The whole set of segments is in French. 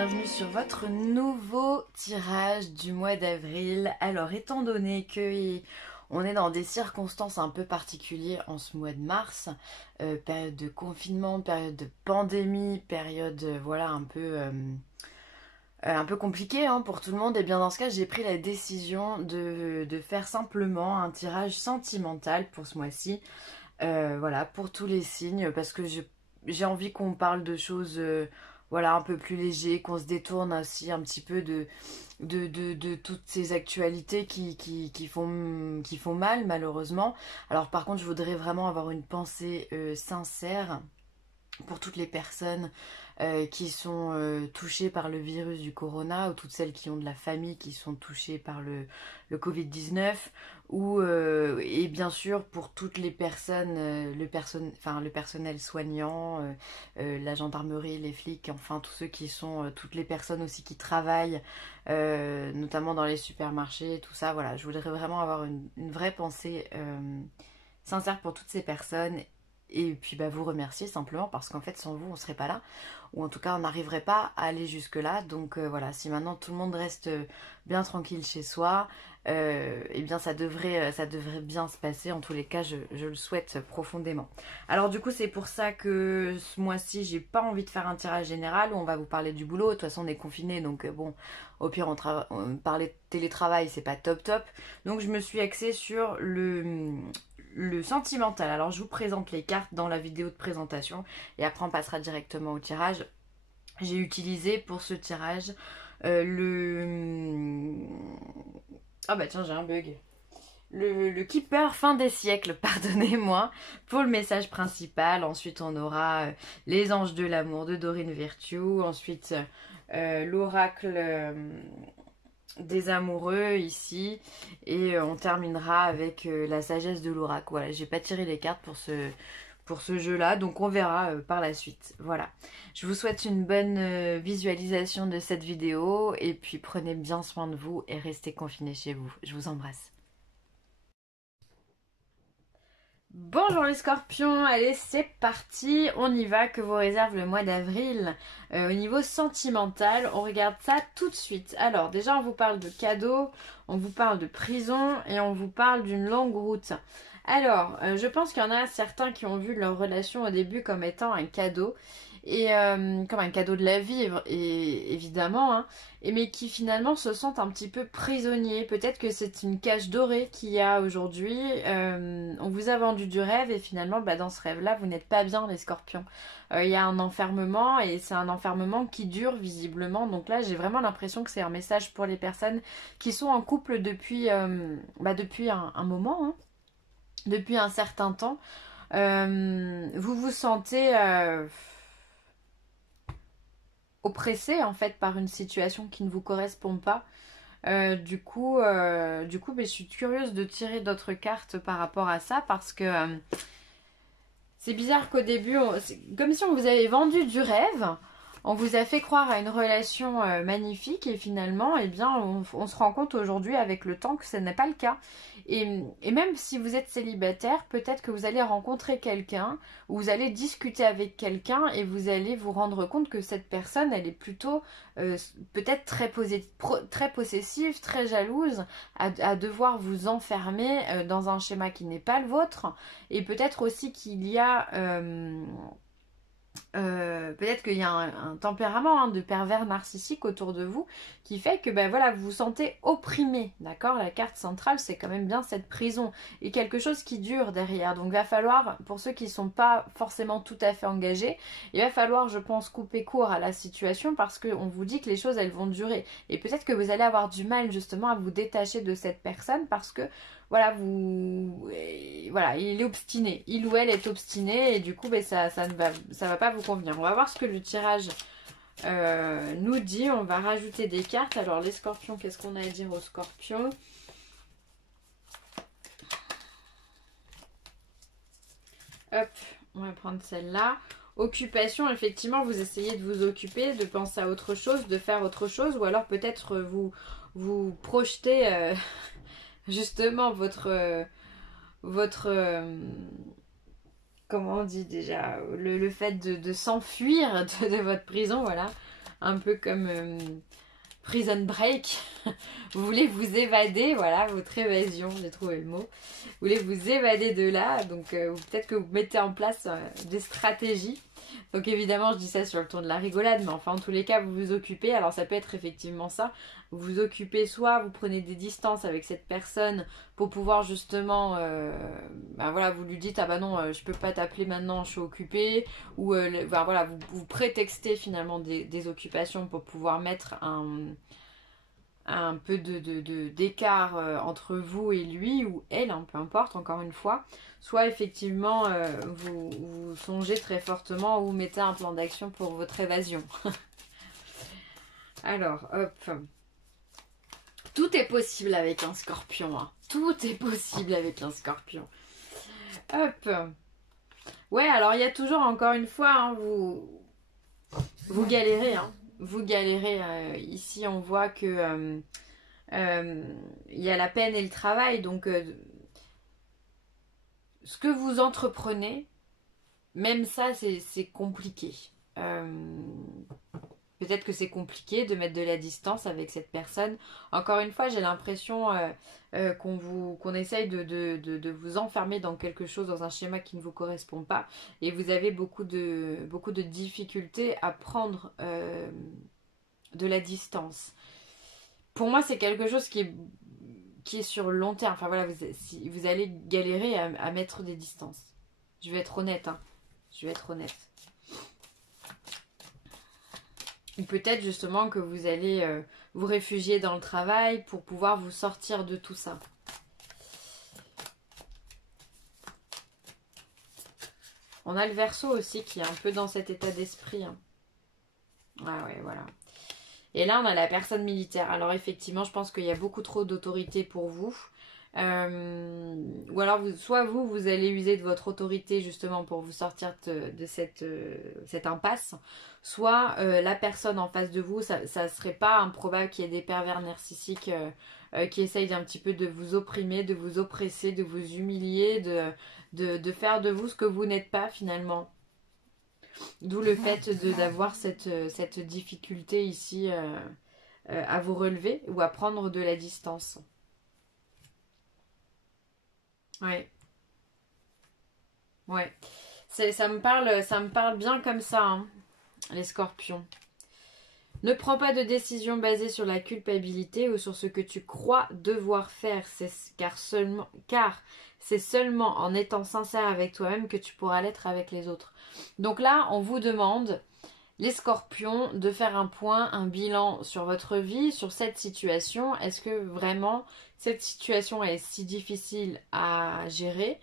bienvenue sur votre nouveau tirage du mois d'avril. Alors étant donné que on est dans des circonstances un peu particulières en ce mois de mars, période de confinement, période de pandémie, période voilà un peu compliquée hein, pour tout le monde, et bien dans ce cas j'ai pris la décision de faire simplement un tirage sentimental pour ce mois-ci. Voilà, pour tous les signes, parce que j'ai envie qu'on parle de choses voilà, un peu plus légères, qu'on se détourne aussi un petit peu de toutes ces actualités qui font mal malheureusement. Alors par contre je voudrais vraiment avoir une pensée sincère pour toutes les personnes qui sont touchées par le virus du corona, ou toutes celles qui ont de la famille qui sont touchées par le Covid-19, et bien sûr pour toutes les personnes, le personnel soignant, la gendarmerie, les flics, enfin tous ceux qui sont, toutes les personnes aussi qui travaillent, notamment dans les supermarchés, tout ça, voilà, je voudrais vraiment avoir une vraie pensée sincère pour toutes ces personnes. Et puis bah, vous remercier simplement parce qu'en fait sans vous on serait pas là, ou en tout cas on n'arriverait pas à aller jusque là. Donc voilà, si maintenant tout le monde reste bien tranquille chez soi, eh bien ça devrait bien se passer. En tous les cas je le souhaite profondément. Alors du coup c'est pour ça que ce mois-ci j'ai pas envie de faire un tirage général où on va vous parler du boulot. De toute façon on est confinés, donc bon, au pire on parler de télétravail, c'est pas top. Donc je me suis axée sur le sentimental. Alors je vous présente les cartes dans la vidéo de présentation et après on passera directement au tirage. J'ai utilisé pour ce tirage ah bah tiens, j'ai un bug. Le Keeper fin des siècles, pardonnez-moi, pour le message principal. Ensuite on aura les anges de l'amour de Dorine Virtue. Ensuite l'oracle des amoureux ici, et on terminera avec la sagesse de l'oracle. Voilà, j'ai pas tiré les cartes pour ce jeu là, donc on verra par la suite. Voilà, je vous souhaite une bonne visualisation de cette vidéo, et puis prenez bien soin de vous et restez confinés chez vous. Je vous embrasse. Bonjour les scorpions, allez c'est parti, on y va, que vous réserve le mois d'avril. Au niveau sentimental, on regarde ça tout de suite. Alors déjà on vous parle de cadeaux, on vous parle de prison et on vous parle d'une longue route. Alors je pense qu'il y en a certains qui ont vu leur relation au début comme étant un cadeau, et comme un cadeau de la vie et évidemment hein, mais qui finalement se sentent un petit peu prisonniers. Peut-être que c'est une cage dorée qu'il y a aujourd'hui. On vous a vendu du rêve et finalement bah, dans ce rêve là vous n'êtes pas bien les scorpions. Il y a un enfermement, et c'est un enfermement qui dure visiblement. Donc là j'ai vraiment l'impression que c'est un message pour les personnes qui sont en couple depuis, depuis un moment hein, depuis un certain temps. Vous vous sentez oppressé en fait par une situation qui ne vous correspond pas. Du coup mais je suis curieuse de tirer d'autres cartes par rapport à ça, parce que c'est bizarre qu'au début, c'est comme si on vous avait vendu du rêve, on vous a fait croire à une relation magnifique, et finalement, eh bien, on se rend compte aujourd'hui avec le temps que ce n'est pas le cas. Et même si vous êtes célibataire, peut-être que vous allez rencontrer quelqu'un, ou vous allez discuter avec quelqu'un, et vous allez vous rendre compte que cette personne, elle est plutôt peut-être très possessive, très jalouse, à devoir vous enfermer dans un schéma qui n'est pas le vôtre. Et peut-être aussi qu'il y a peut-être qu'il y a un tempérament hein, de pervers narcissique autour de vous, qui fait que ben voilà, vous vous sentez opprimé, d'accord. La carte centrale c'est quand même bien cette prison et quelque chose qui dure derrière. Donc il va falloir, pour ceux qui ne sont pas forcément tout à fait engagés, il va falloir je pense couper court à la situation, parce qu'on vous dit que les choses elles vont durer, et peut-être que vous allez avoir du mal justement à vous détacher de cette personne, parce que voilà, voilà, il est obstiné, il ou elle est obstiné, et du coup ben, ça va pas vous convenir. On va voir ce que le tirage nous dit. On va rajouter des cartes. Alors les scorpions, qu'est-ce qu'on a à dire aux scorpions? Hop, on va prendre celle-là. Occupation, effectivement, vous essayez de vous occuper, de penser à autre chose, de faire autre chose, ou alors peut-être vous projetez justement votre comment on dit déjà, le fait de s'enfuir de votre prison, voilà. un peu comme Prison Break. Vous voulez vous évader, voilà, votre évasion, j'ai trouvé le mot. Vous voulez vous évader de là, donc peut-être que vous mettez en place des stratégies. Donc évidemment, je dis ça sur le ton de la rigolade, mais enfin, en tous les cas, vous vous occupez. Alors ça peut être effectivement ça. Vous vous occupez, soit vous prenez des distances avec cette personne pour pouvoir justement, ben voilà, vous lui dites, ah bah non, je peux pas t'appeler maintenant, je suis occupée. Ou ben voilà, vous prétextez finalement des occupations pour pouvoir mettre un peu d'écart entre vous et lui ou elle, hein, peu importe, encore une fois. Soit effectivement, vous songez très fortement ou vous mettez un plan d'action pour votre évasion. Alors, hop. Tout est possible avec un scorpion. Hein. Tout est possible avec un scorpion. Hop. Ouais, alors il y a toujours, encore une fois, hein, vous galérez. Hein. Vous galérez. Ici, on voit que il y a la peine et le travail. Donc, ce que vous entreprenez, même ça, c'est compliqué. Peut-être que c'est compliqué de mettre de la distance avec cette personne. Encore une fois, j'ai l'impression qu'on essaye de vous enfermer dans quelque chose, dans un schéma qui ne vous correspond pas. Et vous avez beaucoup de difficultés à prendre de la distance. Pour moi, c'est quelque chose qui est sur le long terme. Enfin voilà, vous allez galérer à mettre des distances. Je vais être honnête. Hein. Je vais être honnête. Ou peut-être justement que vous allez vous réfugier dans le travail pour pouvoir vous sortir de tout ça. On a le Verseau aussi qui est un peu dans cet état d'esprit. Hein. Ah ouais, voilà. Et là, on a la personne militaire. Alors effectivement, je pense qu'il y a beaucoup trop d'autorité pour vous. Ou alors, soit vous allez user de votre autorité justement pour vous sortir de cette impasse. Soit la personne en face de vous, ça serait pas improbable qu'il y ait des pervers narcissiques qui essayent d'un petit peu de vous opprimer, de vous oppresser, de vous humilier, de faire de vous ce que vous n'êtes pas finalement. D'où le fait d'avoir cette difficulté ici à vous relever ou à prendre de la distance. Ouais. Ouais. Ça me parle bien comme ça, hein, les scorpions. Ne prends pas de décision basée sur la culpabilité ou sur ce que tu crois devoir faire, car c'est seulement en étant sincère avec toi-même que tu pourras l'être avec les autres. Donc là, on vous demande, les scorpions, de faire un point, un bilan sur votre vie, sur cette situation. Est-ce que vraiment cette situation est si difficile à gérer?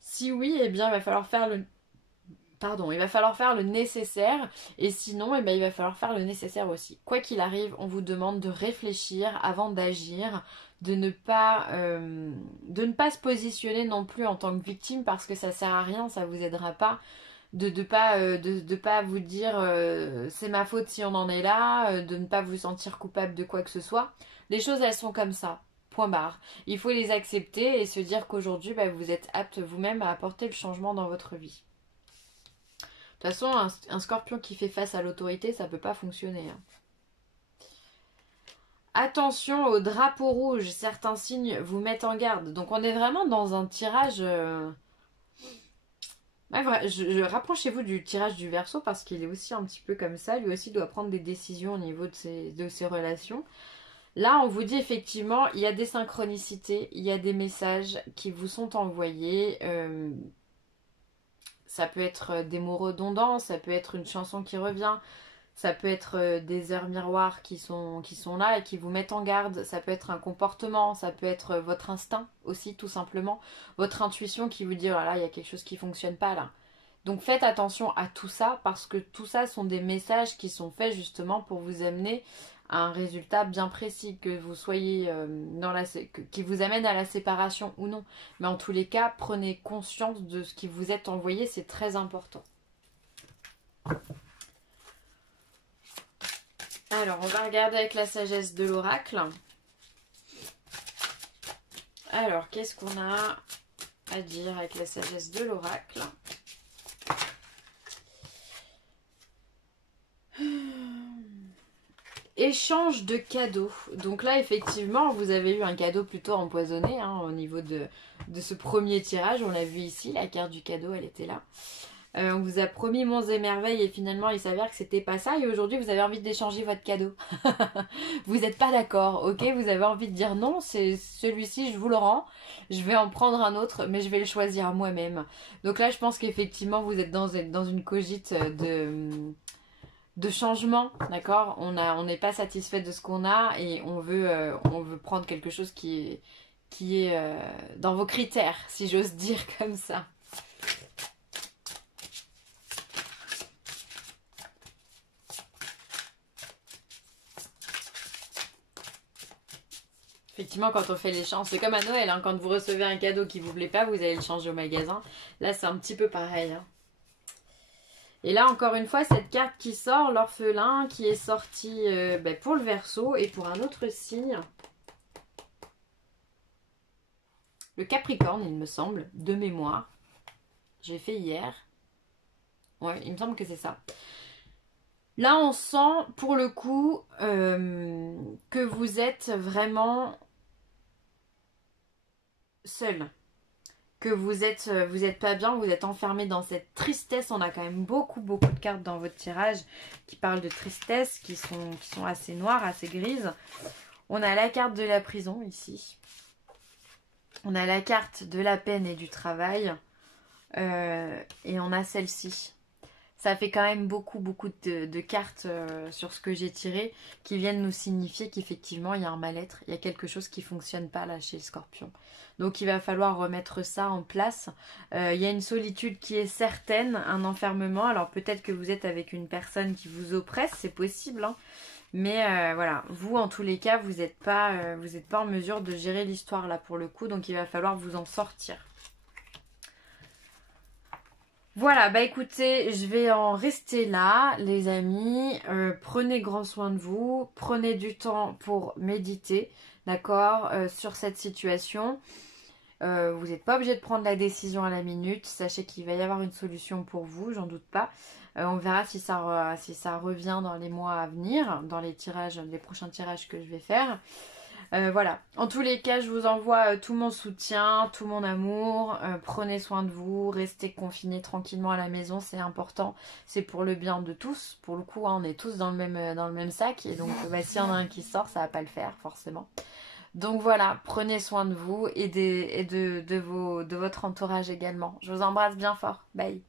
Si oui, eh bien, il va falloir faire le nécessaire, et sinon, eh bien, il va falloir faire le nécessaire aussi. Quoi qu'il arrive, on vous demande de réfléchir avant d'agir, de ne pas se positionner non plus en tant que victime parce que ça sert à rien, ça vous aidera pas. De pas vous dire c'est ma faute si on en est là, de ne pas vous sentir coupable de quoi que ce soit. Les choses, elles sont comme ça. Point barre. Il faut les accepter et se dire qu'aujourd'hui, bah, vous êtes apte vous-même à apporter le changement dans votre vie. De toute façon, un scorpion qui fait face à l'autorité, ça peut pas fonctionner. Hein. Attention au drapeau rouge, certains signes vous mettent en garde. Donc on est vraiment dans un tirage... Ouais, rapprochez-vous du tirage du Verseau parce qu'il est aussi un petit peu comme ça. Lui aussi doit prendre des décisions au niveau de ses relations. Là, on vous dit effectivement, il y a des synchronicités, il y a des messages qui vous sont envoyés. Ça peut être des mots redondants, ça peut être une chanson qui revient, ça peut être des heures miroirs qui sont là et qui vous mettent en garde, ça peut être un comportement, ça peut être votre instinct aussi tout simplement, votre intuition qui vous dit oh là là, il y a quelque chose qui ne fonctionne pas là. Donc faites attention à tout ça parce que tout ça sont des messages qui sont faits justement pour vous amener à un résultat bien précis, que vous soyez qui vous amène à la séparation ou non. Mais en tous les cas, prenez conscience de ce qui vous est envoyé, c'est très important. Alors, on va regarder avec la sagesse de l'oracle. Alors, qu'est-ce qu'on a à dire avec la sagesse de l'oracle ? échange de cadeaux. Donc là, effectivement, vous avez eu un cadeau plutôt empoisonné hein, au niveau de ce premier tirage. On l'a vu ici, la carte du cadeau, elle était là. On vous a promis monts et merveilles et finalement il s'avère que c'était pas ça et aujourd'hui vous avez envie d'échanger votre cadeau. Vous n'êtes pas d'accord, ok? Vous avez envie de dire non, c'est celui-ci, je vous le rends, je vais en prendre un autre mais je vais le choisir moi-même. Donc là je pense qu'effectivement vous êtes dans une cogite de changement, d'accord? On n'est pas satisfait de ce qu'on a et on veut prendre quelque chose qui est dans vos critères, si j'ose dire comme ça. Effectivement, quand on fait l'échange, c'est comme à Noël, hein, quand vous recevez un cadeau qui vous plaît pas, vous allez le changer au magasin. Là, c'est un petit peu pareil. Hein. Et là, encore une fois, cette carte qui sort, l'orphelin, qui est sorti pour le Verseau et pour un autre signe. Le Capricorne, il me semble, de mémoire. J'ai fait hier. Ouais, il me semble que c'est ça. Là, on sent, pour le coup, que vous êtes vraiment seul, que vous êtes pas bien, vous êtes enfermé dans cette tristesse. On a quand même beaucoup de cartes dans votre tirage qui parlent de tristesse, qui sont assez noires, assez grises. On a la carte de la prison ici. On a la carte de la peine et du travail. Et on a celle-ci. Ça fait quand même beaucoup de cartes sur ce que j'ai tiré qui viennent nous signifier qu'effectivement il y a un mal-être, il y a quelque chose qui ne fonctionne pas là chez le Scorpion. Donc il va falloir remettre ça en place. Il y a une solitude qui est certaine, un enfermement. Alors peut-être que vous êtes avec une personne qui vous oppresse, c'est possible. Hein. Mais voilà, vous en tous les cas, vous n'êtes pas en mesure de gérer l'histoire là pour le coup. Donc il va falloir vous en sortir. Voilà, bah écoutez, je vais en rester là, les amis. Prenez grand soin de vous, prenez du temps pour méditer, d'accord, sur cette situation. Vous n'êtes pas obligé de prendre la décision à la minute. Sachez qu'il va y avoir une solution pour vous, j'en doute pas. On verra si ça revient dans les mois à venir, dans les prochains tirages que je vais faire. Voilà, en tous les cas je vous envoie tout mon soutien, tout mon amour, prenez soin de vous, restez confinés tranquillement à la maison, c'est important, c'est pour le bien de tous, pour le coup hein, on est tous dans le même sac et donc s'il y en a un qui sort ça va pas le faire forcément. Donc voilà, prenez soin de vous et de votre entourage également. Je vous embrasse bien fort, bye.